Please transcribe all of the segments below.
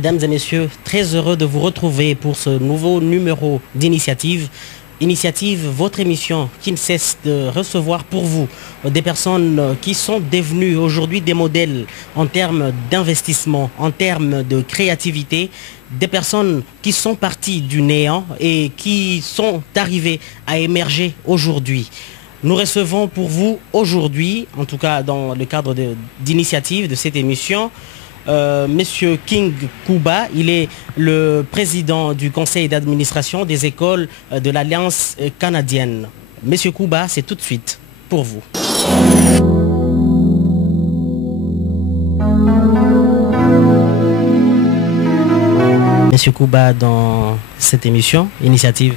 mesdames et messieurs, très heureux de vous retrouver pour ce nouveau numéro d'Initiative. Initiative, votre émission qui ne cesse de recevoir pour vous des personnes qui sont devenues aujourd'hui des modèles en termes d'investissement, en termes de créativité, des personnes qui sont parties du néant et qui sont arrivées à émerger aujourd'hui. Nous recevons pour vous aujourd'hui, en tout cas dans le cadre d'initiative de cette émission, Monsieur King Kouba. Il est le président du conseil d'administration des écoles de l'Alliance canadienne. Monsieur Kouba, c'est tout de suite pour vous. Monsieur Kouba, dans cette émission, Initiative.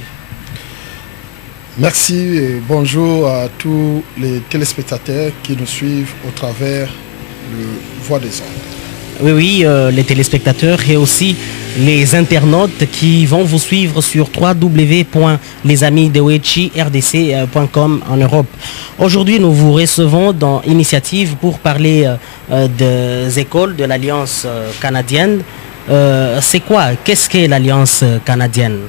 Merci et bonjour à tous les téléspectateurs qui nous suivent au travers de Voix des Ondes. Oui, les téléspectateurs et aussi les internautes qui vont vous suivre sur www.lesamisdewechi.rdc.com en Europe. Aujourd'hui, nous vous recevons dans Initiative pour parler des écoles de l'Alliance canadienne. C'est quoi? Qu'est-ce qu'est l'Alliance canadienne?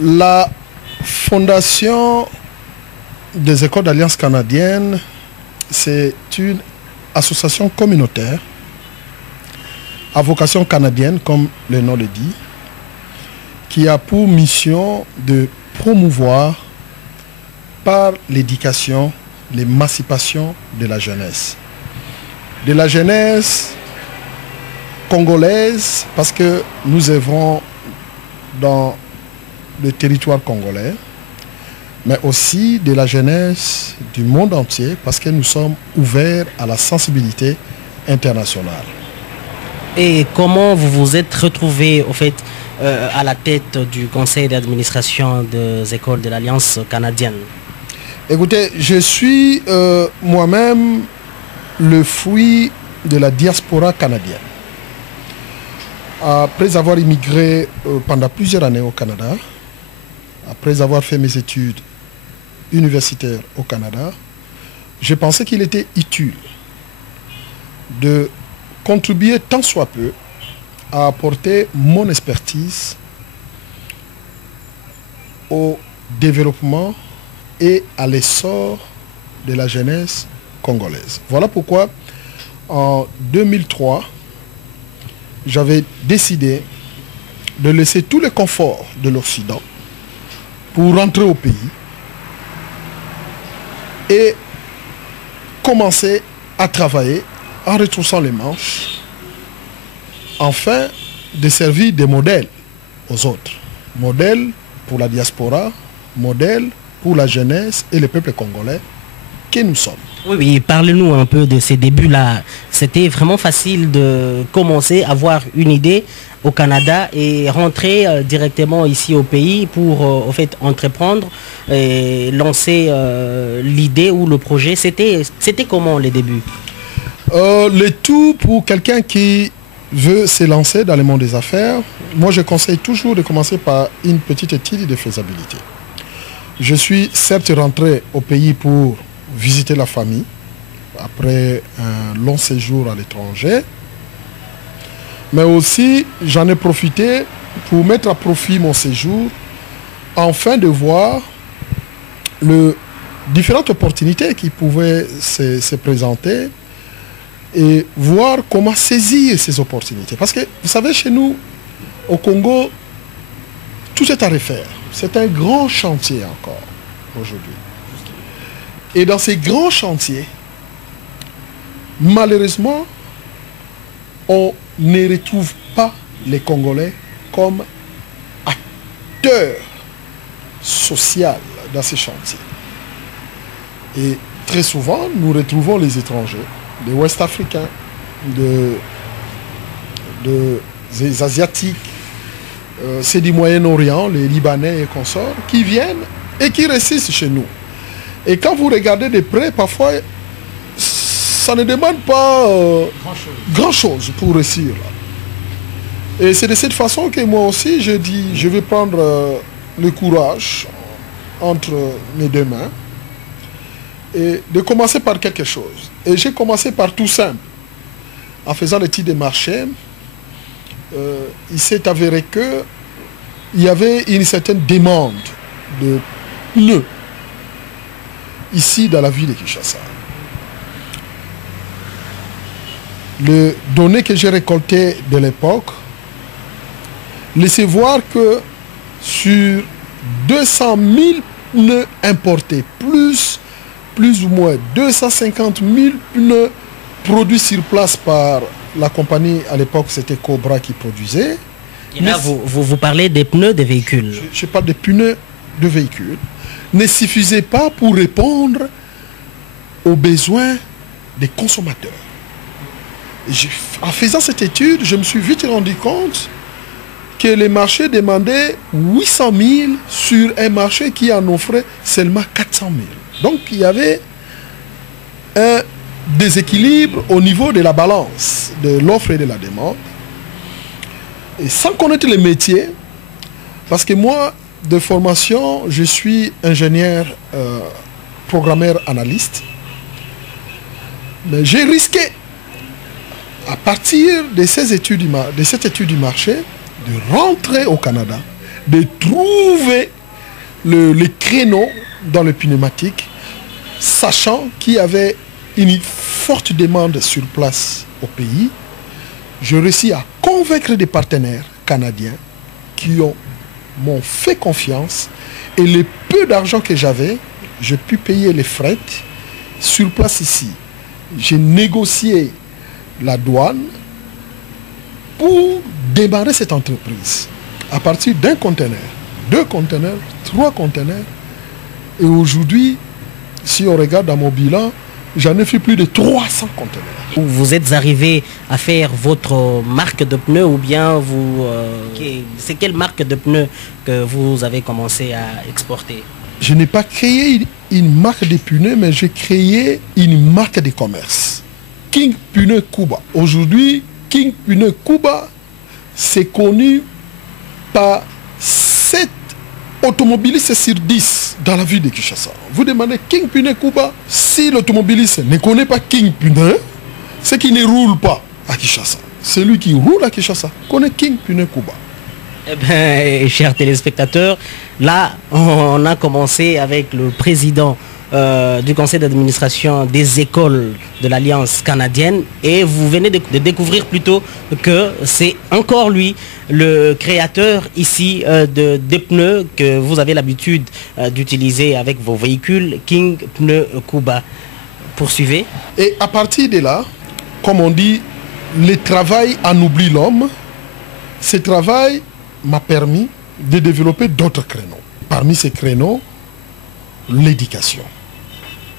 La Fondation des écoles d'Alliance canadienne, c'est une association communautaire à vocation canadienne, comme le nom le dit, qui a pour mission de promouvoir par l'éducation l'émancipation de la jeunesse. De la jeunesse congolaise, parce que nous œuvrons dans le territoire congolais, mais aussi de la jeunesse du monde entier, parce que nous sommes ouverts à la sensibilité internationale. Et comment vous vous êtes retrouvé au fait à la tête du conseil d'administration des écoles de l'Alliance canadienne? Écoutez, je suis moi-même le fruit de la diaspora canadienne. Après avoir immigré pendant plusieurs années au Canada, après avoir fait mes études universitaires au Canada, je pensais qu'il était utile de contribuer tant soit peu à apporter mon expertise au développement et à l'essor de la jeunesse congolaise. Voilà pourquoi en 2003, j'avais décidé de laisser tous les conforts de l'Occident pour rentrer au pays et commencer à travailler en retroussant les manches, afin de servir de modèle aux autres. Modèle pour la diaspora, modèle pour la jeunesse et le peuple congolais que nous sommes. Oui, parlez-nous un peu de ces débuts-là. C'était vraiment facile de commencer à avoir une idée au Canada et rentrer directement ici au pays pour en fait entreprendre et lancer l'idée ou le projet. C'était comment les débuts? Le tout pour quelqu'un qui veut se lancer dans le monde des affaires, moi je conseille toujours de commencer par une petite étude de faisabilité. Je suis certes rentré au pays pour visiter la famille après un long séjour à l'étranger, mais aussi j'en ai profité pour mettre à profit mon séjour afin de voir les différentes opportunités qui pouvaient se présenter et voir comment saisir ces opportunités. Parce que vous savez, chez nous au Congo, tout est à refaire. C'est un grand chantier encore aujourd'hui. Et dans ces grands chantiers, malheureusement, on ne retrouve pas les Congolais comme acteurs sociaux dans ces chantiers. Et très souvent, nous retrouvons les étrangers, les Ouest-Africains, des Asiatiques, c'est du Moyen-Orient, les Libanais et consorts, qui viennent et qui réussissent chez nous. Et quand vous regardez de près, parfois, ça ne demande pas grand-chose pour réussir. Et c'est de cette façon que moi aussi, je dis, je vais prendre le courage entre mes deux mains et de commencer par quelque chose. Et j'ai commencé par tout simple, en faisant l'étude des marchés, il s'est avéré que il y avait une certaine demande de pneus ici dans la ville de Kinshasa. Les données que j'ai récoltées de l'époque laissaient voir que sur 200 000 pneus importés, plus ou moins 250 000 pneus produits sur place par la compagnie, à l'époque c'était Cobra qui produisait. Et là, vous parlez des pneus des véhicules. Je parle des pneus de véhicules. Ne suffisait pas pour répondre aux besoins des consommateurs. En faisant cette étude, je me suis vite rendu compte que les marchés demandaient 800 000 sur un marché qui en offrait seulement 400 000. Donc il y avait un déséquilibre au niveau de la balance de l'offre et de la demande. Et sans connaître les métiers, parce que moi, de formation, je suis ingénieur, programmeur, analyste, mais j'ai risqué, à partir de cette étude du marché, de rentrer au Canada, de trouver les créneaux dans le pneumatique, sachant qu'il y avait une forte demande sur place au pays. Je réussis à convaincre des partenaires canadiens qui m'ont fait confiance, et le peu d'argent que j'avais, j'ai pu payer les frais sur place ici. J'ai négocié la douane pour démarrer cette entreprise à partir d'un conteneur, 2 conteneurs, 3 conteneurs. Et aujourd'hui, si on regarde dans mon bilan, j'en ai fait plus de 300 conteneurs. Vous êtes arrivé à faire votre marque de pneus, ou bien c'est quelle marque de pneus que vous avez commencé à exporter? Je n'ai pas créé une marque de pneus, mais j'ai créé une marque de commerce. King Pneu Cuba. Aujourd'hui, King Pneu Cuba, c'est connu par 7 automobilistes sur 10 dans la ville de Kinshasa. Vous demandez King Pneu Cuba, si l'automobiliste ne connaît pas King Pneu, c'est qu'il ne roule pas à Kinshasa. Celui qui roule à Kinshasa connaît King Pneu Cuba. Eh bien, chers téléspectateurs, là, on a commencé avec le président du conseil d'administration des écoles de l'Alliance canadienne, et vous venez de découvrir plutôt que c'est encore lui le créateur ici des pneus que vous avez l'habitude d'utiliser avec vos véhicules, King Pneu Cuba. Poursuivez. Et à partir de là, comme on dit, le travail en oublie l'homme. Ce travail m'a permis de développer d'autres créneaux. Parmi ces créneaux, l'éducation.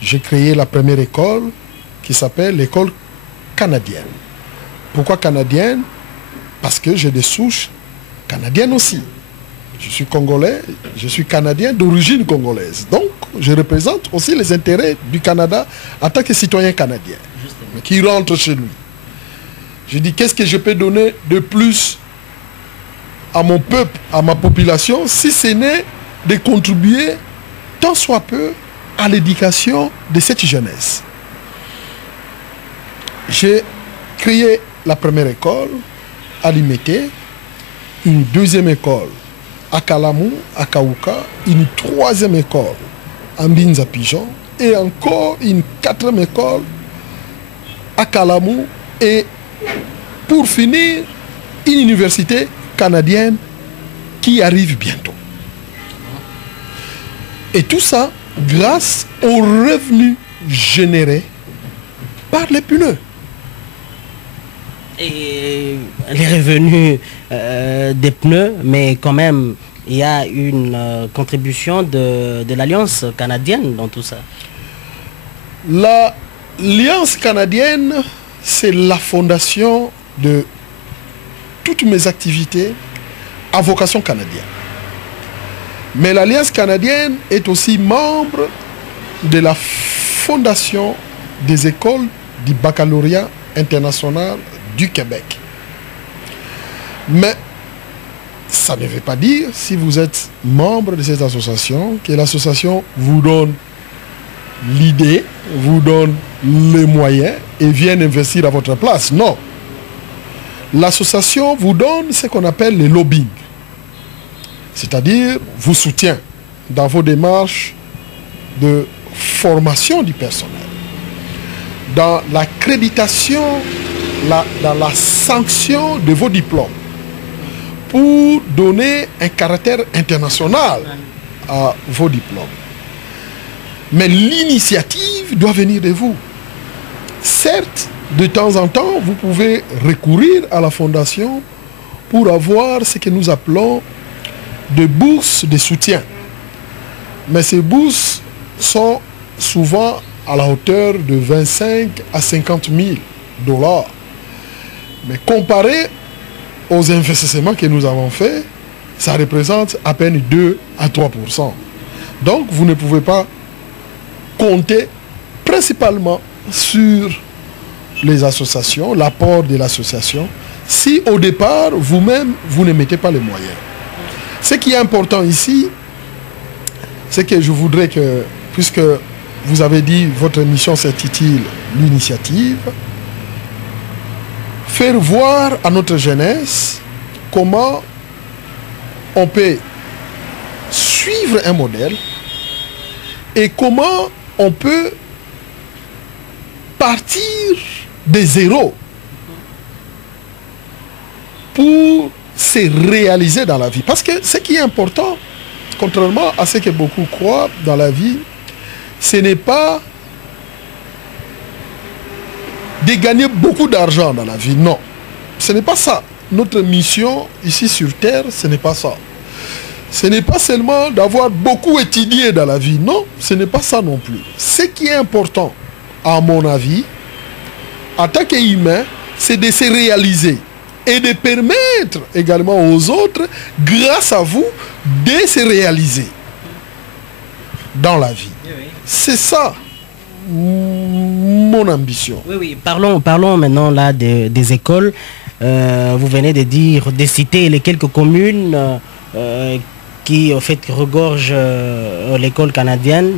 J'ai créé la première école qui s'appelle l'école canadienne. Pourquoi canadienne? Parce que j'ai des souches canadiennes aussi. Je suis congolais, je suis canadien d'origine congolaise. Donc, je représente aussi les intérêts du Canada en tant que citoyen canadien qui rentre chez lui. Je dis, qu'est-ce que je peux donner de plus à mon peuple, à ma population, si ce n'est de contribuer tant soit peu à l'éducation de cette jeunesse. J'ai créé la première école à Limete, une deuxième école à Kalamou, à Kaouka, une troisième école à Mbinza Pigeon, et encore une 4e école à Kalamou, et pour finir, une université canadienne qui arrive bientôt. Et tout ça grâce aux revenus générés par les pneus. Et les revenus des pneus, mais quand même, il y a une contribution de l'Alliance canadienne dans tout ça. L'Alliance canadienne, c'est la fondation de toutes mes activités à vocation canadienne. Mais l'Alliance canadienne est aussi membre de la fondation des écoles du baccalauréat international du Québec. Mais ça ne veut pas dire, si vous êtes membre de cette association, que l'association vous donne l'idée, vous donne les moyens et vient investir à votre place. Non. l'association vous donne ce qu'on appelle le lobbying. C'est-à-dire vous soutient dans vos démarches de formation du personnel, dans l'accréditation, dans la sanction de vos diplômes, pour donner un caractère international à vos diplômes. Mais l'initiative doit venir de vous. Certes, de temps en temps, vous pouvez recourir à la fondation pour avoir ce que nous appelons des bourses de soutien. Mais ces bourses sont souvent à la hauteur de 25 à 50 000 $. Mais comparé aux investissements que nous avons faits, ça représente à peine 2 à 3%. Donc vous ne pouvez pas compter principalement sur les associations, l'apport de l'association, si au départ vous-même vous ne mettez pas les moyens. Ce qui est important ici, c'est que je voudrais que, puisque vous avez dit votre émission s'intitule l'initiative, faire voir à notre jeunesse comment on peut suivre un modèle et comment on peut partir de zéro pour se réaliser dans la vie. Parce que ce qui est important, contrairement à ce que beaucoup croient dans la vie, ce n'est pas de gagner beaucoup d'argent dans la vie. Non, ce n'est pas ça. Notre mission ici sur Terre, ce n'est pas ça. Ce n'est pas seulement d'avoir beaucoup étudié dans la vie. Non, ce n'est pas ça non plus. Ce qui est important, à mon avis, en tant qu'humain, c'est de se réaliser et de permettre également aux autres, grâce à vous, de se réaliser dans la vie. C'est ça mon ambition. Oui, oui. Parlons maintenant là des écoles. Vous venez de citer les quelques communes qui en fait regorgent l'école canadienne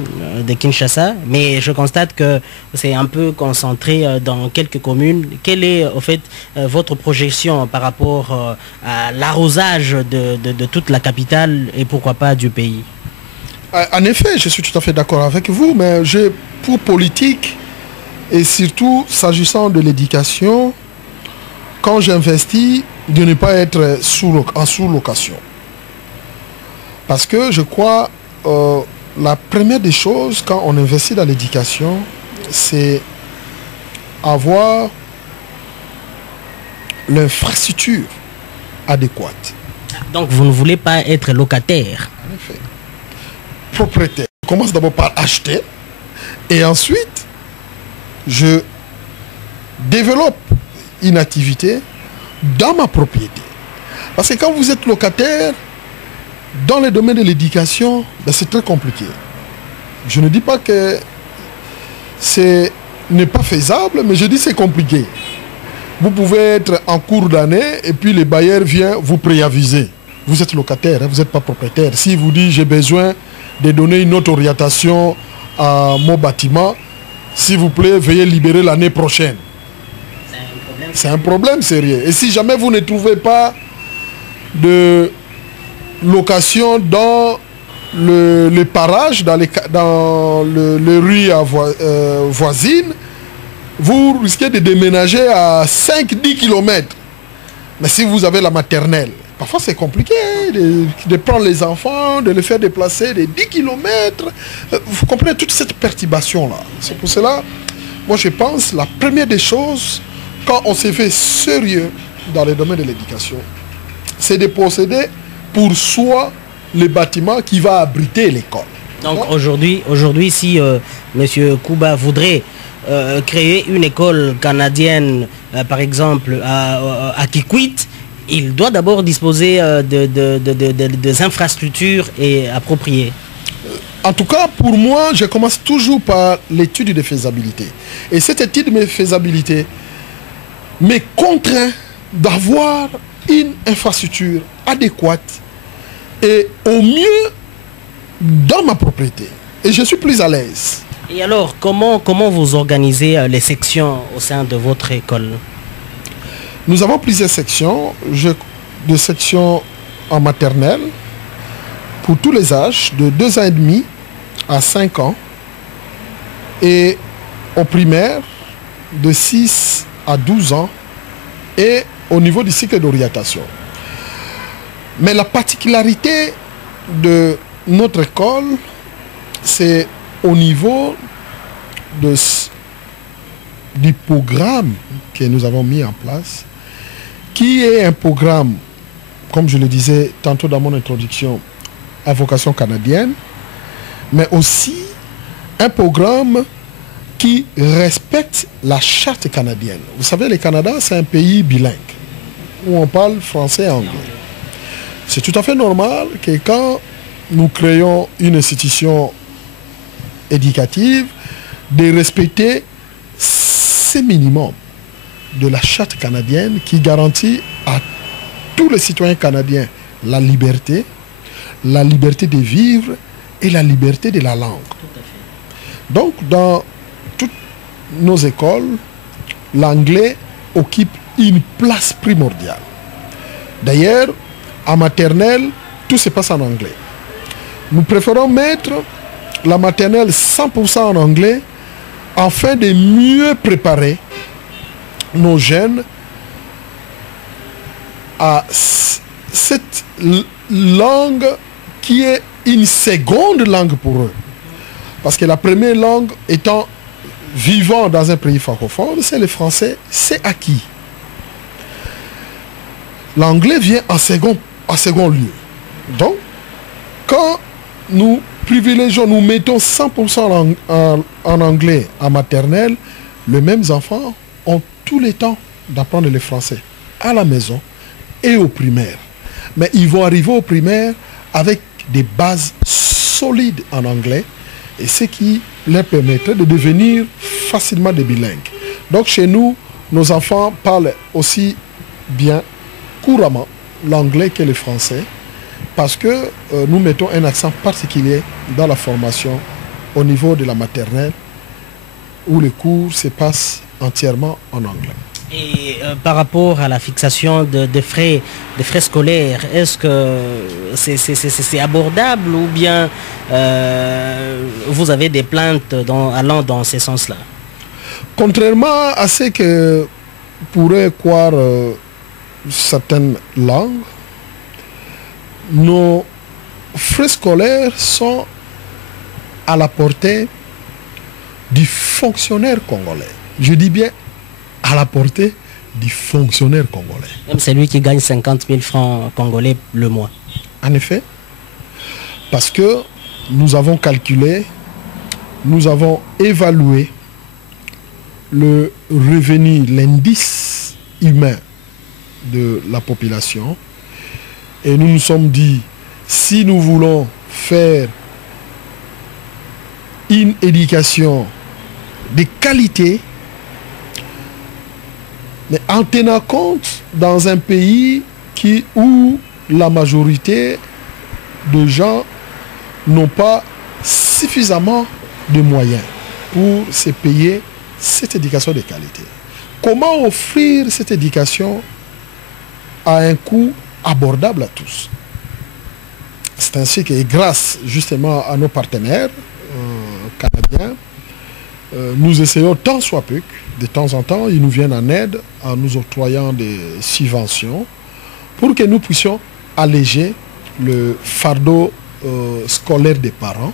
de Kinshasa, mais je constate que c'est un peu concentré dans quelques communes. Quelle est en fait votre projection par rapport à l'arrosage de toute la capitale et pourquoi pas du pays? En effet, je suis tout à fait d'accord avec vous, mais pour politique, et surtout s'agissant de l'éducation, quand j'investis, de ne pas être en sous-location. Parce que je crois, la première des choses, quand on investit dans l'éducation, c'est avoir l'infrastructure adéquate. Donc vous ne voulez pas être locataire? En effet. Propriétaire. Je commence d'abord par acheter et ensuite je développe une activité dans ma propriété. Parce que quand vous êtes locataire, dans le domaine de l'éducation, ben c'est très compliqué. Je ne dis pas que ce n'est pas faisable, mais je dis que c'est compliqué. Vous pouvez être en cours d'année et puis le bailleur vient vous préaviser. Vous êtes locataire, hein, vous n'êtes pas propriétaire. S'il vous dit j'ai besoin de donner une autre orientation à mon bâtiment, s'il vous plaît, veuillez libérer l'année prochaine. C'est un problème sérieux. Et si jamais vous ne trouvez pas de location dans le parage, dans les rues voisines, vous risquez de déménager à 5-10 km. Mais si vous avez la maternelle, parfois c'est compliqué de prendre les enfants, de les faire déplacer de 10 km. Vous comprenez toute cette perturbation-là. C'est pour cela, moi je pense, la première des choses, quand on s'est fait sérieux dans le domaine de l'éducation, c'est de posséder pour soi le bâtiment qui va abriter l'école. Donc aujourd'hui, si M. Kouba voudrait créer une école canadienne, par exemple, à Kikwit, il doit d'abord disposer des infrastructures appropriées. En tout cas, pour moi, je commence toujours par l'étude de faisabilité. Et cette étude de faisabilité me contraint d'avoir une infrastructure adéquate et au mieux dans ma propriété. Et je suis plus à l'aise. Et alors, comment vous organisez les sections au sein de votre école? Nous avons plusieurs sections, de sections en maternelle, pour tous les âges, de 2 ans et demi à 5 ans, et au primaire, de 6 à 12 ans, et au niveau du cycle d'orientation. Mais la particularité de notre école, c'est au niveau du programme que nous avons mis en place, qui est un programme, comme je le disais tantôt dans mon introduction, à vocation canadienne, mais aussi un programme qui respecte la charte canadienne. Vous savez, le Canada, c'est un pays bilingue, où on parle français et anglais. C'est tout à fait normal que quand nous créons une institution éducative, de respecter ces minimums de la charte canadienne qui garantit à tous les citoyens canadiens la liberté de vivre et la liberté de la langue. Donc, dans toutes nos écoles, l'anglais occupe une place primordiale. D'ailleurs, en maternelle, tout se passe en anglais. Nous préférons mettre la maternelle 100% en anglais afin de mieux préparer nos jeunes à cette langue qui est une seconde langue pour eux. Parce que la première langue étant vivant dans un pays francophone, c'est le français, c'est acquis. L'anglais vient en second lieu. Donc, quand nous privilégions, nous mettons 100% en anglais en maternelle, les mêmes enfants ont tout le temps d'apprendre le français à la maison et au primaire. Mais ils vont arriver au primaire avec des bases solides en anglais et ce qui leur permettrait de devenir facilement des bilingues. Donc chez nous, nos enfants parlent aussi bien couramment l'anglais que le français parce que nous mettons un accent particulier dans la formation au niveau de la maternelle où les cours se passent entièrement en anglais. Et par rapport à la fixation des frais scolaires, est-ce que c'est abordable ou bien vous avez des plaintes allant dans ce sens-là? Contrairement à ce que pourraient croire certaines langues, nos frais scolaires sont à la portée du fonctionnaire congolais. Je dis bien à la portée du fonctionnaire congolais. Même c'est lui qui gagne 50 000 francs congolais le mois. En effet, parce que nous avons calculé, nous avons évalué le revenu, l'indice humain de la population et nous nous sommes dit, si nous voulons faire une éducation de qualité, mais en tenant compte dans un pays où la majorité de gens n'ont pas suffisamment de moyens pour se payer cette éducation de qualité. Comment offrir cette éducation à un coût abordable à tous? C'est ainsi que grâce justement à nos partenaires canadiens, nous essayons tant soit peu, de temps en temps, ils nous viennent en aide en nous octroyant des subventions pour que nous puissions alléger le fardeau scolaire des parents.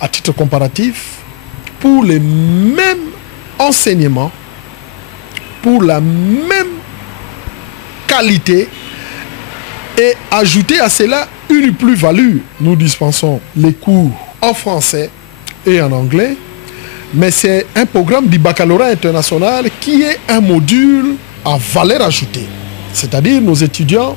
À titre comparatif, pour les mêmes enseignements, pour la même qualité, et ajouter à cela une plus-value. Nous dispensons les cours en français et en anglais, mais c'est un programme du baccalauréat international qui est un module à valeur ajoutée. C'est-à-dire nos étudiants,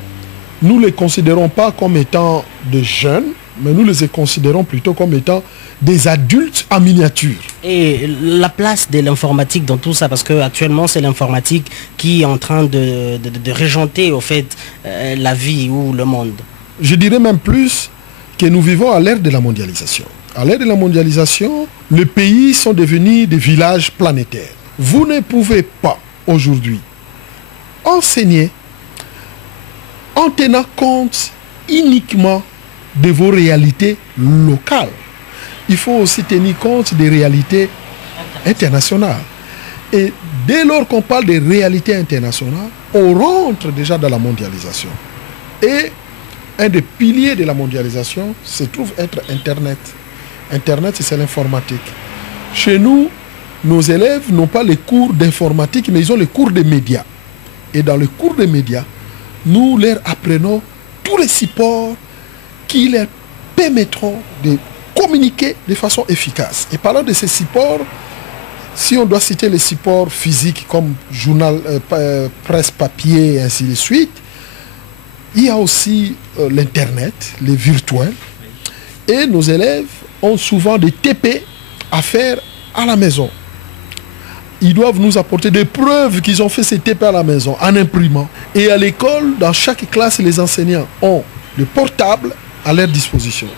nous ne les considérons pas comme étant des jeunes, mais nous les considérons plutôt comme étant des adultes en miniature. Et la place de l'informatique dans tout ça, parce qu'actuellement c'est l'informatique qui est en train de régenter au fait la vie ou le monde. Je dirais même plus que nous vivons à l'ère de la mondialisation. À l'ère de la mondialisation, les pays sont devenus des villages planétaires. Vous ne pouvez pas aujourd'hui enseigner en tenant compte uniquement de vos réalités locales. Il faut aussi tenir compte des réalités internationales. Et dès lors qu'on parle des réalités internationales, on rentre déjà dans la mondialisation. Et un des piliers de la mondialisation se trouve être Internet. Internet, c'est l'informatique. Chez nous, nos élèves n'ont pas les cours d'informatique, mais ils ont les cours de médias. Et dans le cours de médias, nous leur apprenons tous les supports qui leur permettront de communiquer de façon efficace. Et parlant de ces supports, si on doit citer les supports physiques comme journal, presse papier et ainsi de suite, il y a aussi l'Internet, les virtuels. Et nos élèves ont souvent des TP à faire à la maison. Ils doivent nous apporter des preuves qu'ils ont fait ces TP à la maison, en imprimant. Et à l'école, dans chaque classe, les enseignants ont le portable à leur disposition.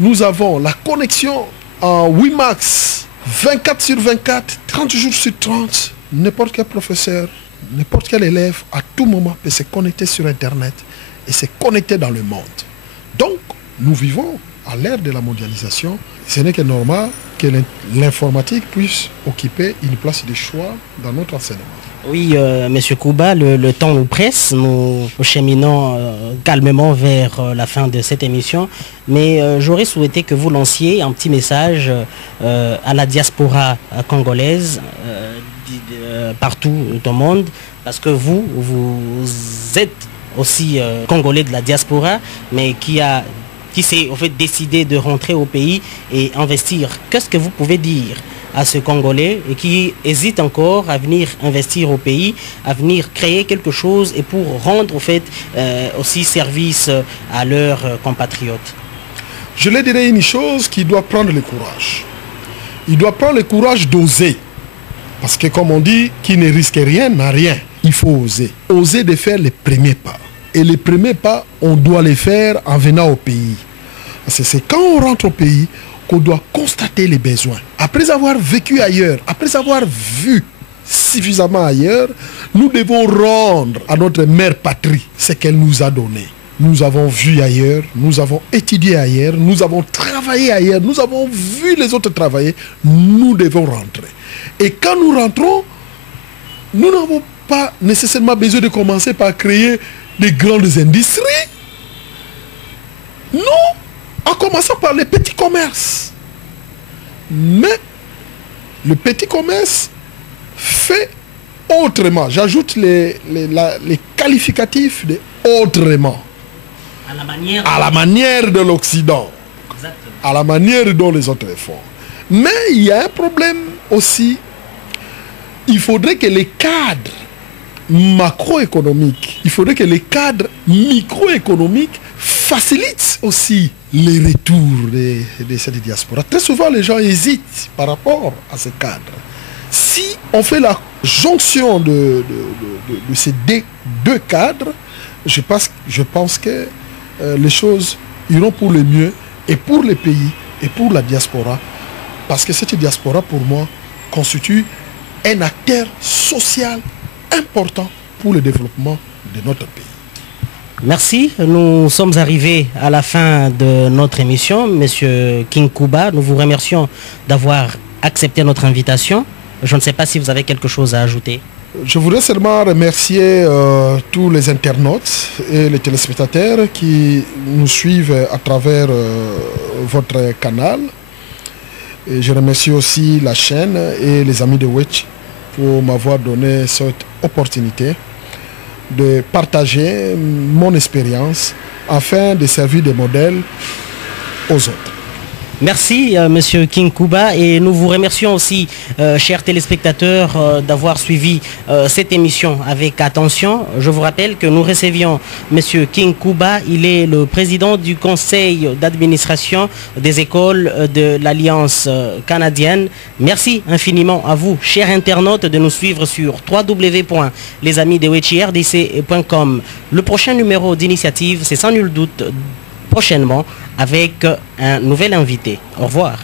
Nous avons la connexion en WiMAX, 24/24, 30 jours sur 30. N'importe quel professeur, n'importe quel élève, à tout moment, peut se connecter sur Internet et se connecter dans le monde. Donc, nous vivons à l'ère de la mondialisation. Ce n'est que normal que l'informatique puisse occuper une place de choix dans notre enseignement. Oui, Monsieur Kouba, le temps nous presse, nous cheminons calmement vers la fin de cette émission, mais j'aurais souhaité que vous lanciez un petit message à la diaspora congolaise partout au monde, parce que vous êtes aussi congolais de la diaspora, mais qui s'est en fait décidé de rentrer au pays et investir. Qu'est-ce que vous pouvez dire à ce Congolais et qui hésite encore à venir investir au pays, à venir créer quelque chose et pour rendre en fait aussi service à leurs compatriotes? Je leur dirais une chose, qui doit prendre le courage. Il doit prendre le courage d'oser. Parce que comme on dit, qui ne risque rien n'a rien. Il faut oser. Oser de faire les premiers pas. Et les premiers pas, on doit les faire en venant au pays. Parce que c'est quand on rentre au pays qu'on doit constater les besoins. Après avoir vécu ailleurs, après avoir vu suffisamment ailleurs, nous devons rendre à notre mère patrie ce qu'elle nous a donné. Nous avons vu ailleurs, nous avons étudié ailleurs, nous avons travaillé ailleurs, nous avons vu les autres travailler. Nous devons rentrer. Et quand nous rentrons, nous n'avons pas nécessairement besoin de commencer par créer des grandes industries. Non, en commençant par les petits commerces. Mais le petit commerce fait autrement. J'ajoute les qualificatifs de autrement. À la manière de l'Occident. À la manière dont les autres le font. Mais il y a un problème aussi. Il faudrait que les cadres macroéconomiques, il faudrait que les cadres microéconomiques facilitent aussi les retours de cette diaspora. Très souvent, les gens hésitent par rapport à ces cadres. Si on fait la jonction de ces deux cadres, je pense que les choses iront pour le mieux et pour les pays et pour la diaspora. Parce que cette diaspora, pour moi, constitue un acteur social important pour le développement de notre pays. Merci. Nous sommes arrivés à la fin de notre émission. Monsieur King Kouba, nous vous remercions d'avoir accepté notre invitation. Je ne sais pas si vous avez quelque chose à ajouter. Je voudrais seulement remercier tous les internautes et les téléspectateurs qui nous suivent à travers votre canal. Et je remercie aussi la chaîne et les amis de Witch pour m'avoir donné cette opportunité de partager mon expérience afin de servir de modèle aux autres. Merci Monsieur King Kouba, et nous vous remercions aussi, chers téléspectateurs, d'avoir suivi cette émission avec attention. Je vous rappelle que nous recevions Monsieur King Kouba. Il est le président du conseil d'administration des écoles de l'Alliance canadienne. Merci infiniment à vous, chers internautes, de nous suivre sur www.lesamidewetchirdc.com. Le prochain numéro d'initiative, c'est sans nul doute prochainement avec un nouvel invité. Au revoir.